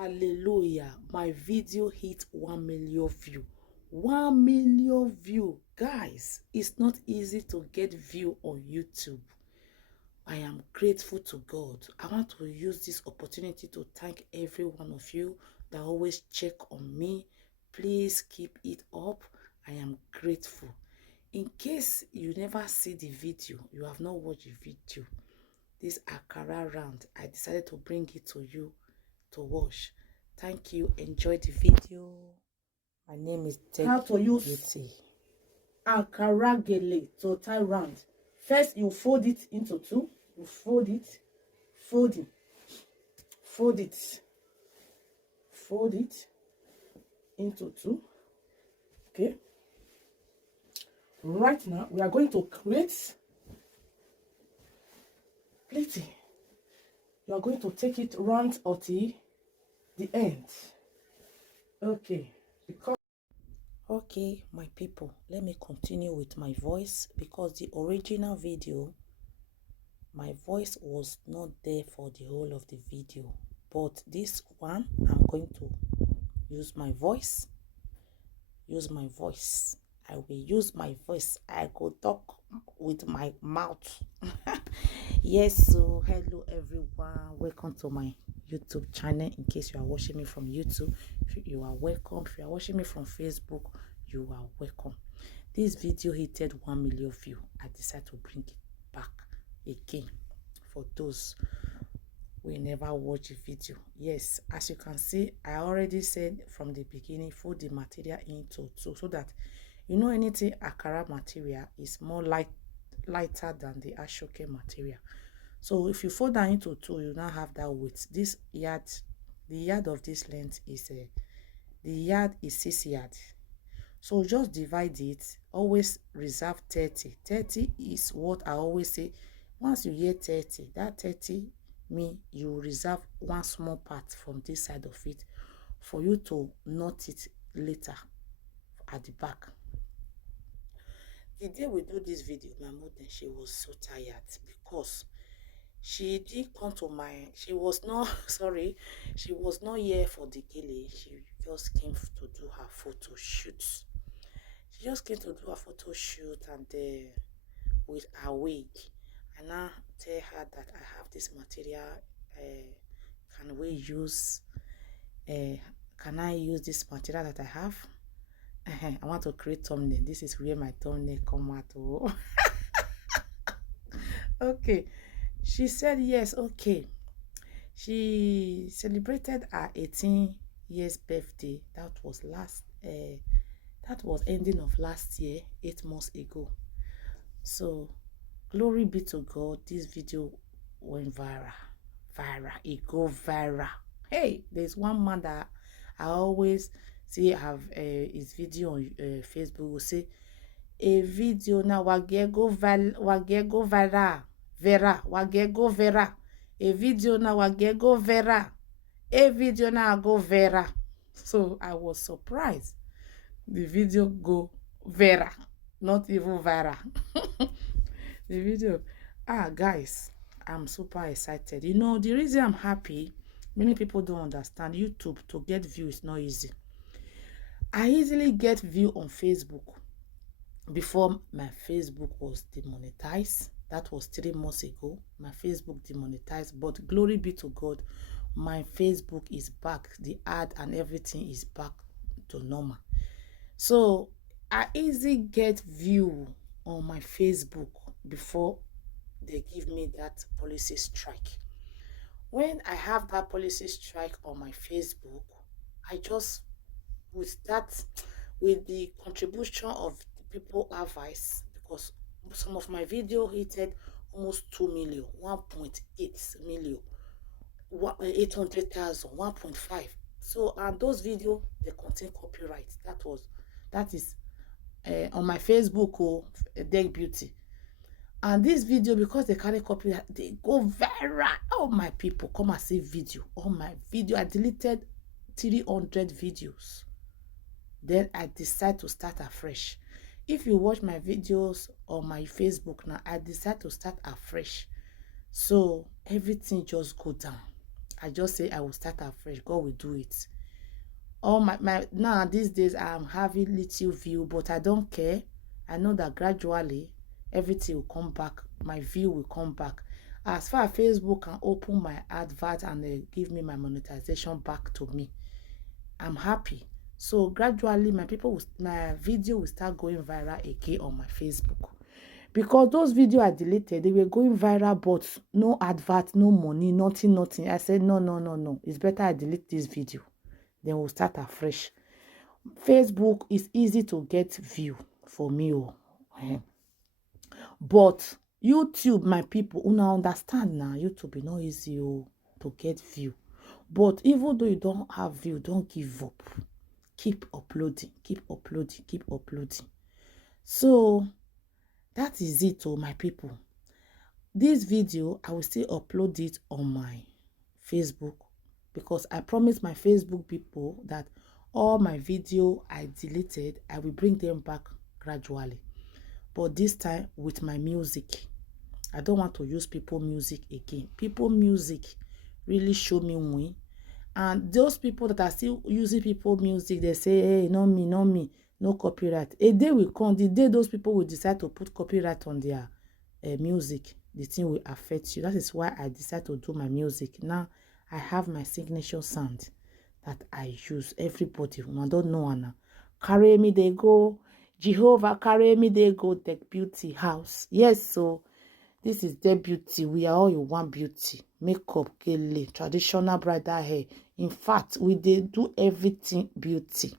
Hallelujah, my video hit 1 million view. 1 million view. Guys, it's not easy to get view on YouTube. I am grateful to God. I want to use this opportunity to thank every one of you that always check on me. Please keep it up. I am grateful. In case you never see the video, you have not watched the video, this Ankara round, I decided to bring it to you to watch. Thank you. Enjoy the video. My name is How to use Beauty. Ankara Gele to tie round. First, you fold it into two. You fold it, fold it, fold it, fold it into two. Okay. Right now, we are going to create plating. You are going to take it round until the end. Okay. Okay, my people, let me continue with my voice, because the original video, my voice was not there for the whole of the video. But this one, I'm going to use my voice. I will use my voice. I go talk with my mouth. Yes, so hello everyone. Welcome to my YouTube channel. In case you are watching me from YouTube, you are welcome. If you are watching me from Facebook, you are welcome. This video hit 1 million views. I decided to bring it back again for those we never watch the video. Yes, as you can see, I already said from the beginning, fold the material into two, so that you know anything Ankara material is more lighter than the ashoke material. So if you fold that into two, you now have that weight. This yard, the yard of this length is the yard is 6 yards. So just divide it. Always reserve 30. 30 is what I always say. Once you hear 30, that 30 mean you reserve one small part from this side of it for you to knot it later at the back. The day we do this video, my mother, she was so tired because she did come to she was not sorry, she was not here for the Gele. She just came to do her photo shoot. She just came to do a photo shoot, and with her wig. I now tell her that I have this material. Can we use? Can I use this material that I have? I want to create thumbnail. This is where my thumbnail come out. Oh. Okay. She said yes. Okay. She celebrated her 18 years birthday. That was that was ending of last year, 8 months ago. So glory be to God, this video went viral. It go viral. Hey, there's one man that I always see have his video on Facebook, will say a video now wagego viral wagego vera, a video now wagego vera, a video now go vera. So I was surprised the video go vera, not even viral. The video, guys, I'm super excited. You know, the reason I'm happy, many people don't understand. YouTube, to get views is not easy. I easily get view on Facebook. Before my Facebook was demonetized, that was 3 months ago, my Facebook demonetized, but glory be to God, my Facebook is back. The ad and everything is back to normal. So I easily get view on my Facebook before they give me that policy strike. When I have that policy strike on my Facebook, I just, with the contribution of the people advice, because some of my video hit almost 2 million, 1.8 million, 800,000, 1.5. So, and those videos, they contain copyright. That is on my Facebook, Deck Beauty. And this video, because they carry copyright, they go viral. Oh, my people, come and see video. Oh, my video, I deleted 300 videos. Then I decide to start afresh. If you watch my videos on my Facebook now, I decide to start afresh. So everything just go down. I just say I will start afresh. God will do it. All my now these days I'm having little view, but I don't care. I know that gradually everything will come back. My view will come back. As far as Facebook can open my advert and they give me my monetization back to me, I'm happy. So gradually my video will start going viral again on my Facebook. Because those videos I deleted, they were going viral, but no advert, no money, nothing. I said, no. It's better I delete this video. Then we'll start afresh. Facebook is easy to get view for me. But YouTube, my people, una understand now, YouTube is not easy to get view. But even though you don't have view, don't give up. Keep uploading. So that is it, my people. This video, I will still upload it on my Facebook, because I promised my Facebook people that all my video I deleted, I will bring them back gradually. But this time with my music. I don't want to use people music again. People music really show me win. And those people that are still using people music, they say, hey, not me, no copyright. A day will come, the day those people will decide to put copyright on their music, the thing will affect you. That is why I decided to do my music. Now, I have my signature sound that I use. Everybody, I don't know, Anna. Carry me, they go. Jehovah, carry me, they go. The beauty house. Yes, so this is their beauty. We are all in one beauty. Makeup, gele, traditional bridal hair. In fact, we do everything beauty.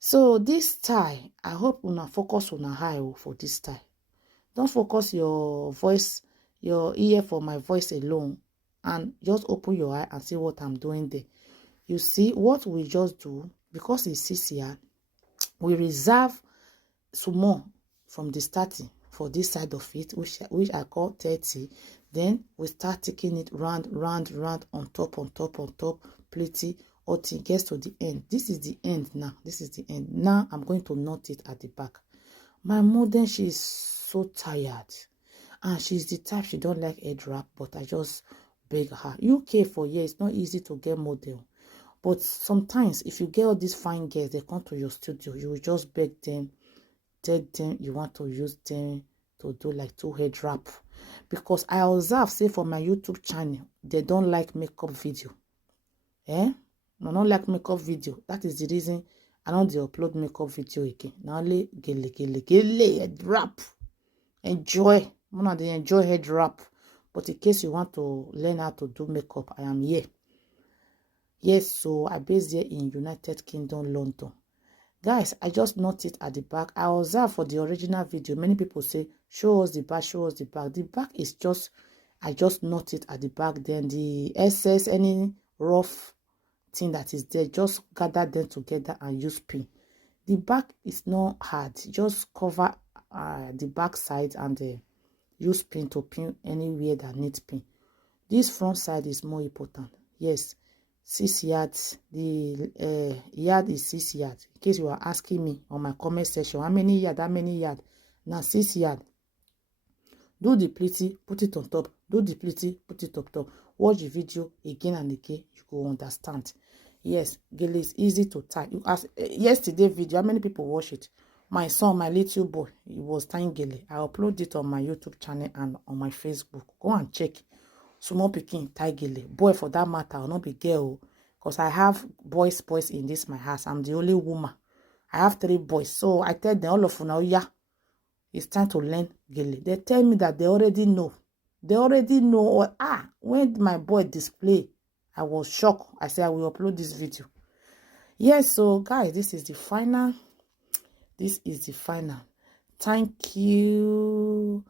So this style, I hope una focus on a high for this style. Don't focus your voice, your ear for my voice alone, and just open your eye and see what I'm doing there. You see what we just do, because it's easier, we reserve some more from the starting for this side of it, which I call 30. Then we start taking it round on top, pretty, until it gets to the end. This is the end now. This is the end. Now I'm going to knot it at the back. My mother, she is so tired, and she's the type, she don't like head wrap, but I just beg her. UK for years, it's not easy to get model. But sometimes, if you get all these fine girls, they come to your studio, you will just beg them, tell them you want to use them to do like 2 head wrap. Because I observe, say, for my YouTube channel, they don't like makeup video. I don't like makeup video. That is the reason I don't upload makeup video again. Now only gele head wrap. Enjoy. They enjoy head wrap. But in case you want to learn how to do makeup, I am here. Yes, so I based here in United Kingdom, London. Guys, I just noted it at the back. I observe for the original video, many people say, show us the back, show us the back. The back is just, I just noted it at the back. Then the excess, any rough thing that is there, just gather them together and use pin. The back is not hard. Just cover the back side and use pin to pin anywhere that needs pin. This front side is more important. Yes. 6 yards. The yard is 6 yards. In case you are asking me on my comment section, how many yard? Now 6 yards. Do the pleaty, put it on top. Do the pleaty, put it on top. Watch the video again and again. You will understand. Yes, gele is easy to tie. You ask yesterday video, how many people watch it? My son, my little boy, he was tying gele. I upload it on my YouTube channel and on my Facebook. Go and check. Small pikin tie gele. Boy, for that matter, will not be girl. Because I have boys in this my house. I'm the only woman. I have 3 boys. So I tell them all of you now, yeah, it's time to learn gele. They tell me that they already know. They already know. When my boy display, I was shocked. I said I will upload this video. Yes, so guys, this is the final. This is the final. Thank you.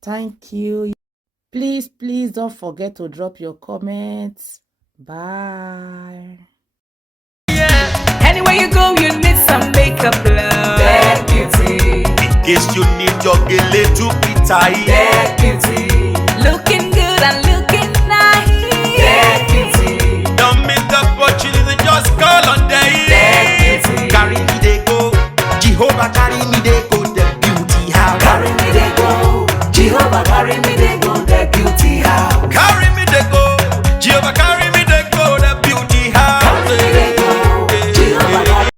Thank you. Please don't forget to drop your comments. Bye. Yeah. Anywhere you go, you need some makeup, love. That beauty. In case you need your gele to be tied. That beauty.